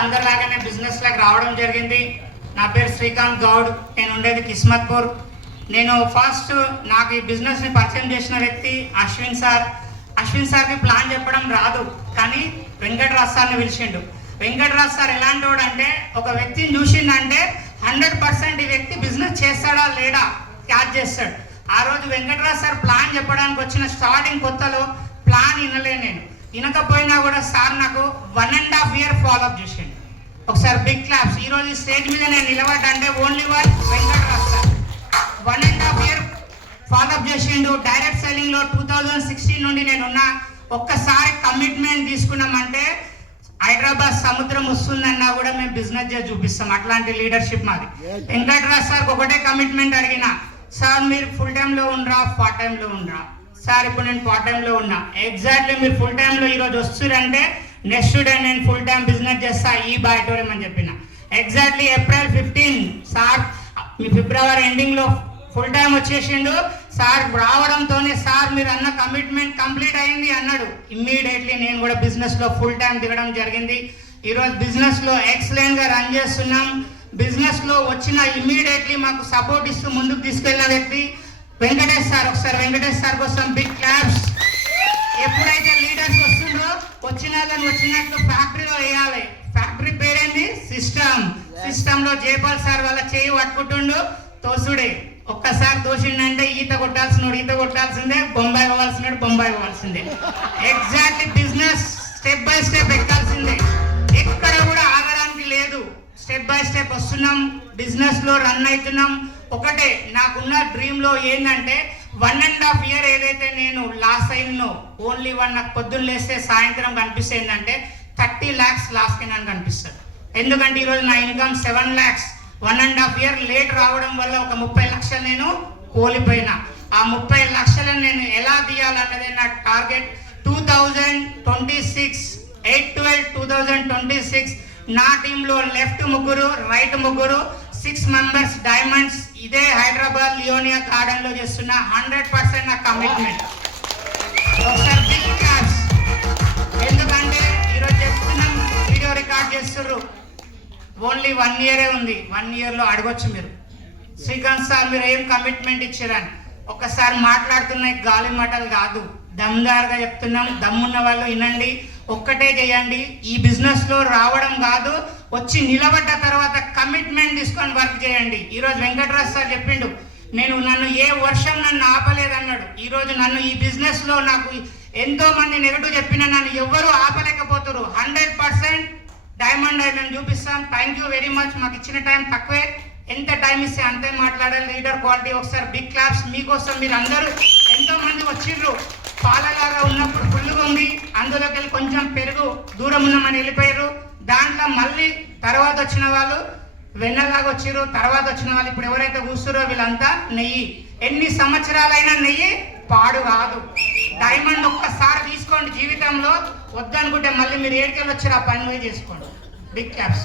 అందరిలాగానే business లాగా రావడం జరిగింది. నా పేరు శ్రీకాంత్ గౌడ్, నేను ఉండేది కిస్మత్పూర్. నేను ఫస్ట్ నాకు ఈ బిజినెస్ని పరిచయం చేసిన వ్యక్తి అశ్విన్ సార్. అశ్విన్ సార్కి ప్లాన్ చెప్పడం రాదు, కానీ వెంకటరాజ్ సార్ని పిలిచిండు. వెంకటరాజ్ సార్ ఎలాంటి వాడు అంటే, ఒక వ్యక్తిని చూసిండంటే 100% ఈ వ్యక్తి బిజినెస్ చేస్తాడా లేడా క్యాచ్ చేస్తాడు. ఆ రోజు వెంకటరాజ్ సార్ ప్లాన్ చెప్పడానికి వచ్చిన స్టార్టింగ్ కొత్తలో ప్లాన్ వినలే, నేను వినకపోయినా కూడా సార్ నాకు 1.5 year ఫాలోఅప్ చేసిండు. ఒకసారి బిగ్ క్లాప్స్. ఈరోజు స్టేజ్ మీద నేను నిలబడ్డంటే only one Venkatraj sir. 1.5 year follow up చేసిండు. డైరెక్ట్ సెల్లింగ్ లో 2016 నుండి నేనున్నా. ఒక్కసారి కమిట్మెంట్ తీసుకున్నామంటే హైదరాబాద్ సముద్రం వస్తుందన్నా కూడా మేము బిజినెస్ చేసి చూపిస్తాం. అట్లాంటి లీడర్షిప్ మాది. వెంకటరాజ్ సార్కి ఒకటే కమిట్మెంట్ అడిగిన, సార్ మీరు ఫుల్ టైంలో ఉండరా, పార్ట్ టైంలో ఉండరా? సార్ ఇప్పుడు నేను పార్ట్ టైంలో ఉన్నా. ఎగ్జాక్ట్లీ మీరు ఫుల్ టైంలో ఈరోజు వస్తురంటే నెక్స్ట్ డే నేను ఫుల్ టైం బిజినెస్ చేస్తా ఈ బాయటోరియం అని చెప్పిన. ఎగ్జాక్ట్లీ April 15 సార్ మీ ఫిబ్రవరి ఎండింగ్లో ఫుల్ టైం వచ్చేసిండు. సార్ రావడంతోనే సార్ మీరు అన్న కమిట్మెంట్ కంప్లీట్ అయింది అన్నాడు. ఇమ్మీడియట్లీ నేను కూడా బిజినెస్లో ఫుల్ టైం దిగడం జరిగింది. ఈరోజు బిజినెస్లో ఎక్సలెంట్గా రన్ చేస్తున్నాం. బిజినెస్లో వచ్చిన ఇమ్మీడియట్లీ మాకు సపోర్ట్ ఇస్తూ ముందుకు తీసుకెళ్ళిన వ్యక్తి వెంకటేష్ సార్. ఒకసారి వెంకటేష్ సార్ కోసం బిగ్ క్లాప్స్. ఎప్పుడైతే లీడర్స్ వస్తుందో వచ్చినట్లు ఫ్యాక్టరీలో వేయాలి. ఫ్యాక్టరీ పేరేంది? సిస్టమ్ లో జైపాల్ సార్ వాళ్ళ చేయి పట్టుకుంటుండు, తోసుడే. ఒక్కసారి తోసిండంటే ఈత కొట్టాల్సిందే, బొంబాయి పోవాల్సిందే. Exactly business step by step ఎక్కాల్సిందే, ఎక్కడ కూడా ఆగడానికి లేదు. స్టెప్ బై స్టెప్ వస్తున్నాం, బిజినెస్ లో రన్ అవుతున్నాం. ఒకటే నాకున్న డ్రీమ్ లో ఏంటంటే 1.5 year ఏదైతే నేను లాస్ అయినో, ఓన్లీ వన్ నాకు పొద్దున్న లేస్తే సాయంత్రం కనిపిస్తే ఏంటంటే 30 lakhs లాస్ కి నాకు కనిపిస్తుంది. ఎందుకంటే ఈరోజు నా ఇన్కమ్ 7 lakhs. 1.5 year లేట్ రావడం వల్ల ఒక 30 లక్షలు నేను కోల్పోయినా. ఆ 30 లక్షలను నేను ఎలా తీయాలన్నదే నా టార్గెట్. 2026 8/12/2026 నా టీంలో లెఫ్ట్ ముగ్గురు, రైట్ ముగ్గురు, 6 members డైమండ్స్. ఇదే హైదరాబాద్ లియోనియా గార్డెన్ లో చేస్తున్న 100% నా కమిట్మెంట్. ఒకసారి బిగ్ క్లాప్స్. ఎందుకంటే ఈరోజు చెప్తున్నాం, వీడియో రికార్డ్ చేస్తుర్రు. ఓన్లీ 1 year ఉంది. 1 year లో అడగొచ్చు మీరు, శ్రీకాంత్ సార్ మీరు ఏం కమిట్మెంట్ ఇచ్చారని. ఒక్కసారి మాట్లాడుతున్నాయి గాలి మాటలు కాదు, దమ్దారుగా చెప్తున్నాం. దమ్మున్న వాళ్ళు వినండి, ఒక్కటే చేయండి. ఈ బిజినెస్ లో రావడం కాదు, వచ్చి నిలబడ్డ తర్వాత కమిట్మెంట్ తీసుకొని వర్క్ చేయండి. ఈరోజు వెంకటరాజ్ సార్ చెప్పిండు, నన్ను ఏ వర్షం నన్ను ఆపలేదన్నాడు. ఈరోజు నన్ను ఈ బిజినెస్ లో నాకు ఎంతో మంది నెగటివ్ చెప్పిన నన్ను ఎవరు ఆపలేకపోతారు. 100% డైమండ్ ఐలాండ్ చూపిస్తాం. Thank you very much. మాకు ఇచ్చిన టైం తక్కువే, ఎంత టైం ఇస్తే అంతే మాట్లాడాలి. Leader quality. ఒకసారి బిగ్ క్లాప్స్ మీకోసం. మీరు అందరూ ఎంతో మంది వచ్చిర్రు. పాలలాగా ఉన్నప్పుడు ఫుల్గా ఉంది, అందులోకి వెళ్ళి కొంచెం పెరుగు దూరం ఉన్నామని వెళ్ళిపోయారు. దాంట్లో మళ్ళీ తర్వాత వచ్చిన వాళ్ళు వెన్నలాగా వచ్చిర్రు. తర్వాత వచ్చిన వాళ్ళు ఇప్పుడు ఎవరైతే కూర్చురో వీళ్ళంతా నెయ్యి. ఎన్ని సంవత్సరాలైనా నెయ్యి పాడు కాదు. డైమండ్ ఒక్కసారి తీసుకోండి జీవితంలో. వద్దనుకుంటే మళ్ళీ మీరు ఏడికెళ్ళి వచ్చారు, ఆ పని పోయి చేసుకోండి. Big claps.